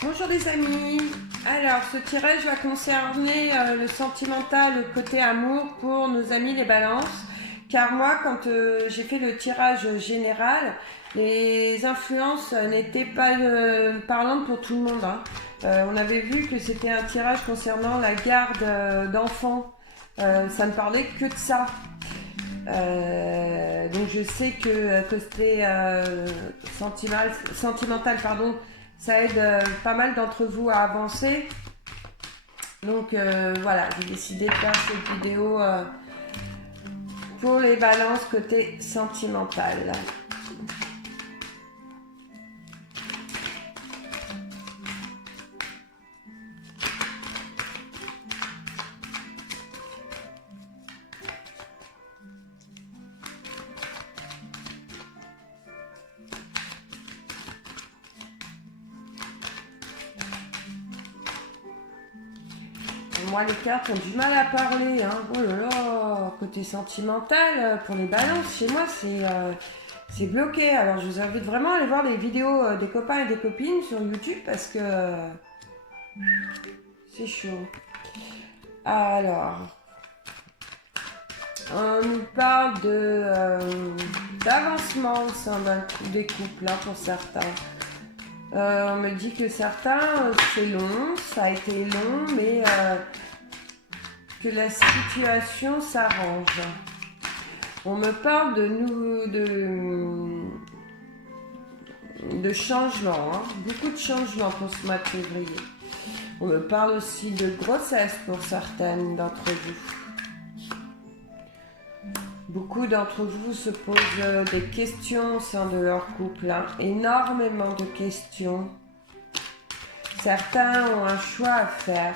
Bonjour les amis, alors ce tirage va concerner le sentimental, le côté amour pour nos amis les balances, car moi quand j'ai fait le tirage général, les influences n'étaient pas parlantes pour tout le monde, hein. On avait vu que c'était un tirage concernant la garde d'enfants, ça ne parlait que de ça. Donc je sais que côté sentimental, pardon, ça aide pas mal d'entre vous à avancer. Donc voilà, j'ai décidé de faire cette vidéo pour les balances côté sentimental. Moi, les cartes ont du mal à parler, hein. Oh là là, côté sentimental, pour les balances, chez moi, c'est bloqué. Alors, je vous invite vraiment à aller voir les vidéos des copains et des copines sur YouTube parce que c'est chaud. Alors, on nous parle d'avancement au sein des couples, hein, pour certains. On me dit que certains, c'est long, ça a été long, mais que la situation s'arrange. On me parle de changements, hein, beaucoup de changements pour ce mois de février. On me parle aussi de grossesse pour certaines d'entre vous. Beaucoup d'entre vous se posent des questions au sein de leur couple, hein. Énormément de questions. Certains ont un choix à faire.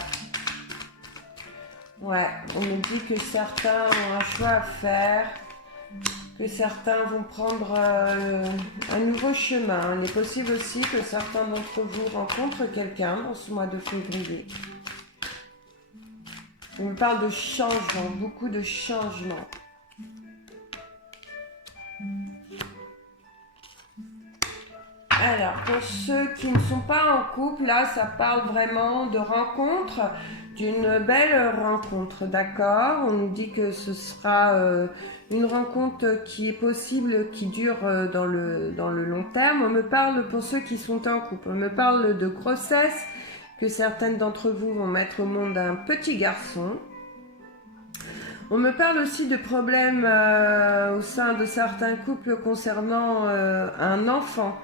Ouais, on me dit que certains ont un choix à faire, que certains vont prendre un nouveau chemin. Il est possible aussi que certains d'entre vous rencontrent quelqu'un dans ce mois de février. On me parle de changement, beaucoup de changements. Alors, pour ceux qui ne sont pas en couple, là, ça parle vraiment de rencontre, d'une belle rencontre, d'accord? On nous dit que ce sera une rencontre qui est possible, qui dure dans le long terme. On me parle, pour ceux qui sont en couple, on me parle de grossesse, que certaines d'entre vous vont mettre au monde un petit garçon. On me parle aussi de problèmes au sein de certains couples concernant un enfant.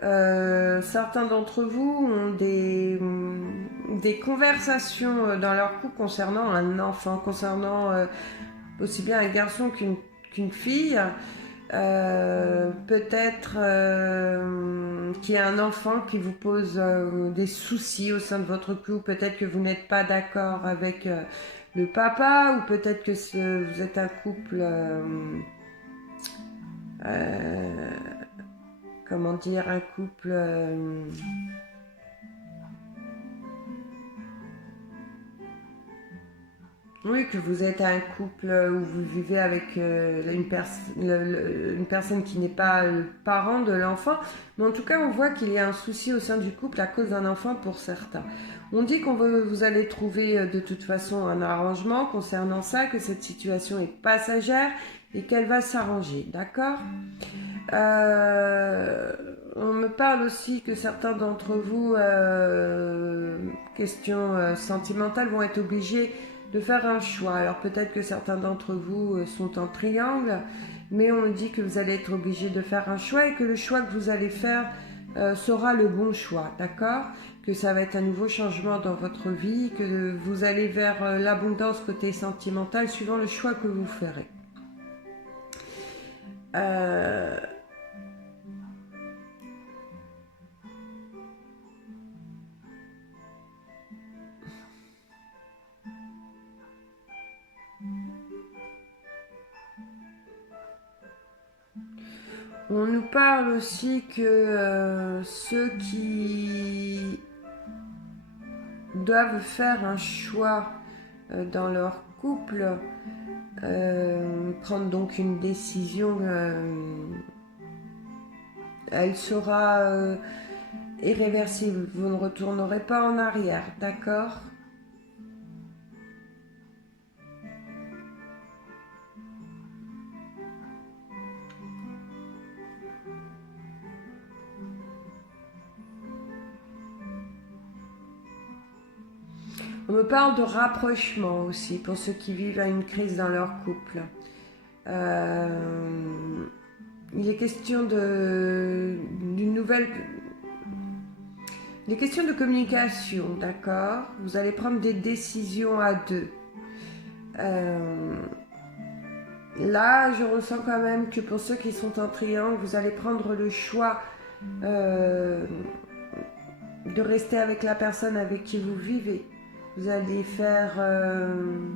Certains d'entre vous ont des conversations dans leur couple concernant un enfant, concernant aussi bien un garçon qu'une fille. Peut-être qu'il y a un enfant qui vous pose des soucis au sein de votre couple, peut-être que vous n'êtes pas d'accord avec le papa, ou peut-être que vous êtes un couple comment dire, un couple oui, que vous êtes un couple où vous vivez avec une personne qui n'est pas le parent de l'enfant, mais en tout cas on voit qu'il y a un souci au sein du couple à cause d'un enfant pour certains. On dit vous allez trouver de toute façon un arrangement concernant ça, que cette situation est passagère et qu'elle va s'arranger, d'accord? On me parle aussi que certains d'entre vous, questions sentimentales, vont être obligés de faire un choix. Alors peut-être que certains d'entre vous sont en triangle, mais on me dit que vous allez être obligés de faire un choix et que le choix que vous allez faire sera le bon choix, d'accord? Que ça va être un nouveau changement dans votre vie, que vous allez vers l'abondance côté sentimental suivant le choix que vous ferez. On nous parle aussi que ceux qui doivent faire un choix dans leur couple, prendre donc une décision, elle sera irréversible. Vous ne retournerez pas en arrière, d'accord? On me parle de rapprochement aussi pour ceux qui vivent une crise dans leur couple. Il est question d'une nouvelle... Il est question de communication, d'accord? Vous allez prendre des décisions à deux. Là, je ressens quand même que pour ceux qui sont en triangle, vous allez prendre le choix de rester avec la personne avec qui vous vivez. Vous allez faire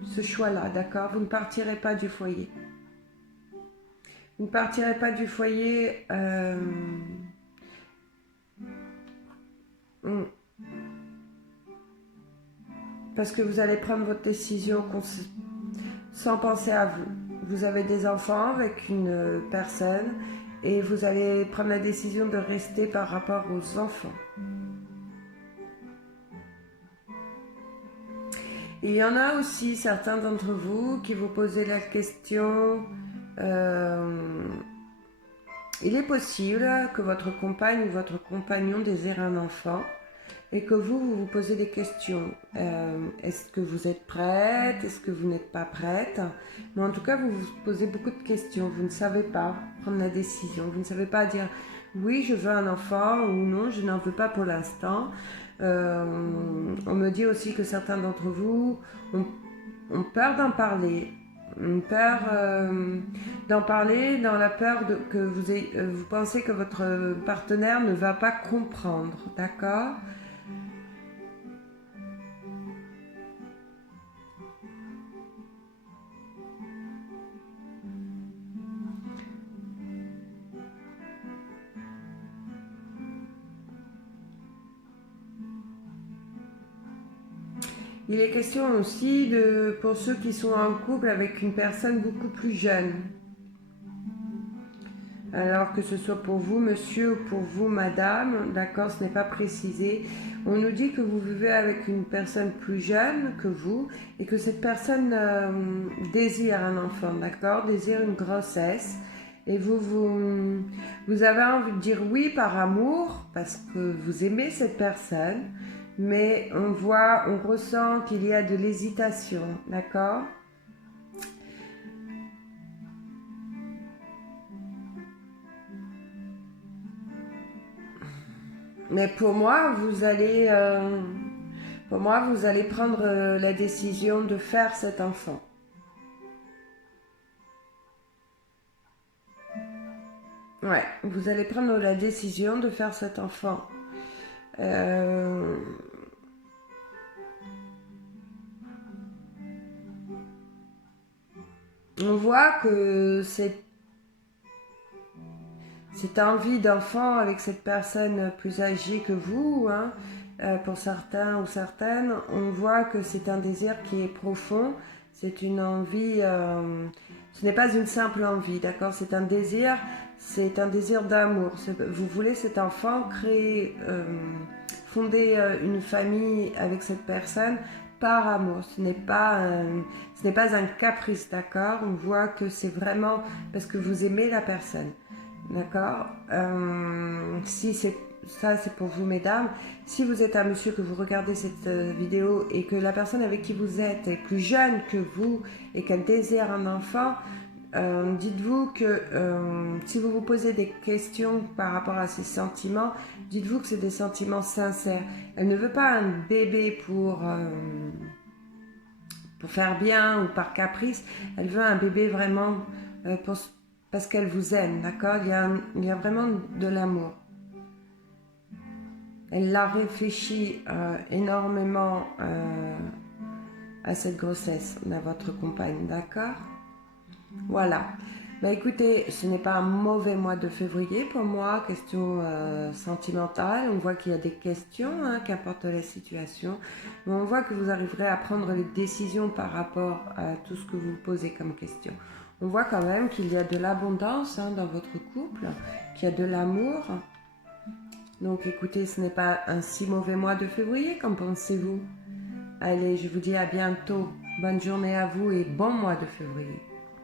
ce choix-là, d'accord? Vous ne partirez pas du foyer. Vous ne partirez pas du foyer... parce que vous allez prendre votre décision sans penser à vous. Vous avez des enfants avec une personne et vous allez prendre la décision de rester par rapport aux enfants. Et il y en a aussi certains d'entre vous qui vous posez la question, il est possible que votre compagne ou votre compagnon désire un enfant et que vous vous posez des questions. Est-ce que vous êtes prête? Est-ce que vous n'êtes pas prête? Mais en tout cas, vous vous posez beaucoup de questions. Vous ne savez pas prendre la décision. Vous ne savez pas dire oui, je veux un enfant ou non, je n'en veux pas pour l'instant. On me dit aussi que certains d'entre vous ont peur d'en parler. Une peur d'en parler dans la peur que vous pensez que votre partenaire ne va pas comprendre, d'accord? Il est question aussi pour ceux qui sont en couple avec une personne beaucoup plus jeune. Alors que ce soit pour vous, monsieur, ou pour vous, madame, d'accord, ce n'est pas précisé. On nous dit que vous vivez avec une personne plus jeune que vous et que cette personne désire un enfant, d'accord, désire une grossesse. Et vous avez envie de dire oui par amour, parce que vous aimez cette personne, mais on ressent qu'il y a de l'hésitation, d'accord? Mais pour moi, vous allez prendre la décision de faire cet enfant. Ouais, vous allez prendre la décision de faire cet enfant. On voit que cette envie d'enfant avec cette personne plus âgée que vous, hein, pour certains ou certaines, on voit que c'est un désir qui est profond. C'est une envie, ce n'est pas une simple envie, d'accord? C'est un désir d'amour. Vous voulez cet enfant créer, fonder une famille avec cette personne par amour. Ce n'est pas un caprice, d'accord? On voit que c'est vraiment parce que vous aimez la personne. D'accord? Si c'est ça, c'est pour vous, mesdames. Si vous êtes un monsieur que vous regardez cette vidéo et que la personne avec qui vous êtes est plus jeune que vous et qu'elle désire un enfant, dites-vous que si vous vous posez des questions par rapport à ces sentiments, dites-vous que c'est des sentiments sincères. Elle ne veut pas un bébé pour faire bien ou par caprice. Elle veut un bébé vraiment parce qu'elle vous aime, d'accord? Il y a vraiment de l'amour. Elle a réfléchi énormément à cette grossesse, à votre compagne, d'accord? Voilà. Bah écoutez, ce n'est pas un mauvais mois de février pour moi, question sentimentale. On voit qu'il y a des questions, hein, qu'importe la situation. Mais on voit que vous arriverez à prendre les décisions par rapport à tout ce que vous posez comme question. On voit quand même qu'il y a de l'abondance, hein, dans votre couple, qu'il y a de l'amour. Donc écoutez, ce n'est pas un si mauvais mois de février, qu'en pensez-vous? Allez, je vous dis à bientôt. Bonne journée à vous et bon mois de février.